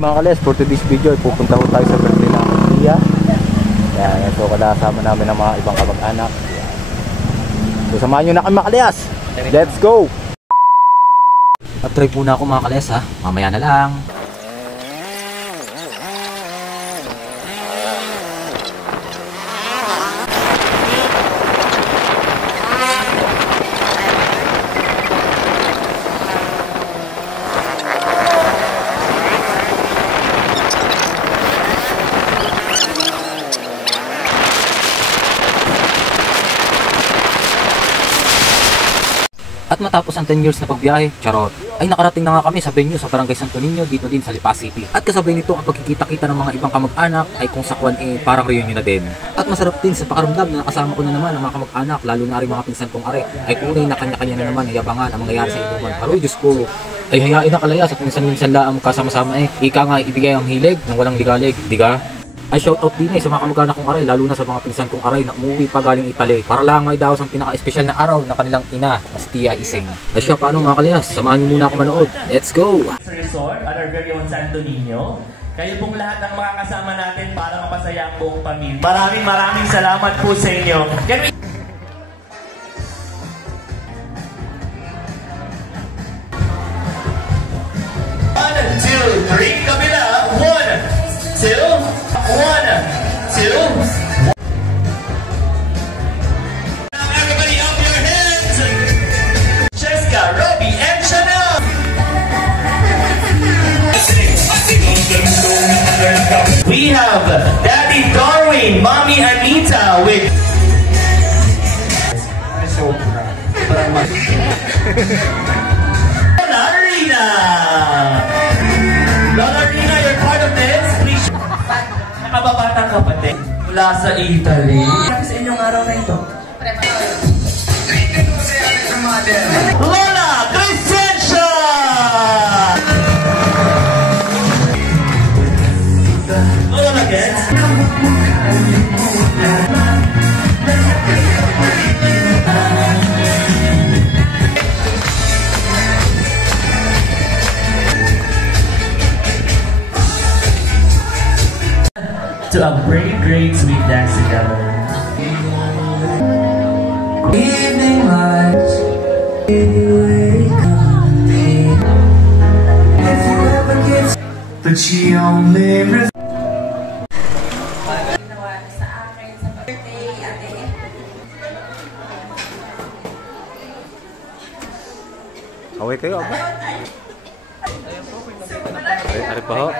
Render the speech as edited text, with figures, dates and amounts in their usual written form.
Mga kales, for today's video ay pupunta ko tayo sa birthday ng Tia. Yan, so kasama namin ng mga ibang kamag-anak. So samahan nyo na kami mga kalyas. Let's go! At try muna ako mga kalyas ha. Mamaya na lang. At matapos ang 10 years na pagbiyahe, charot, ay nakarating na nga kami sa venue sa Barangay Santo Niño dito din sa Lipa City. At kasabay nito ang pagkikita-kita ng mga ibang kamag-anak ay kung sakwan parang reunion na din. At masarap din sa pakaramdam na nakasama ko na naman ang mga kamag-anak, lalo na rin mga pinsan kong are, ay tunay na kanya-kanya na naman nayabangan ang mangyayari sa inuman. Pero Diyos ko, ay hayain na kalayas at minsan-minsan lang kasama-sama ika nga ibigay ang hilig ng walang ligalig, diga? Ay shoutout din sa mga kamag-anak kong aray, lalo na sa mga pinsan kong aray na umuwi pa galing Italy para lang may daw sa pinaka-espesyal na araw na kanilang ina, na si Tia Iseng. Ay siya, paano mga kalayas? Samahan niyo muna ako manood. Let's go! Sa resort at our very own Santo Niño, kayo pong lahat ng mga kasama natin para mapasaya ang buong pamilya. Maraming salamat po sa inyo. Can we... One, two, three, kabila. 1, 2, 1, 2. Everybody up your hands. Jessica, Robbie, and Chanel. We have Daddy Darwin, Mommy Anita with Lola Rina. Lola Rina, you're part of this. Please. Nakababatang kapatid mula sa Italy. Sa inyong araw na ito. Lola Crescencia! Lola gets. To a great sweet dance together. Evening lights, but she only sa akin sa birthday, ate. Away kayo, aba? Ari pa ho.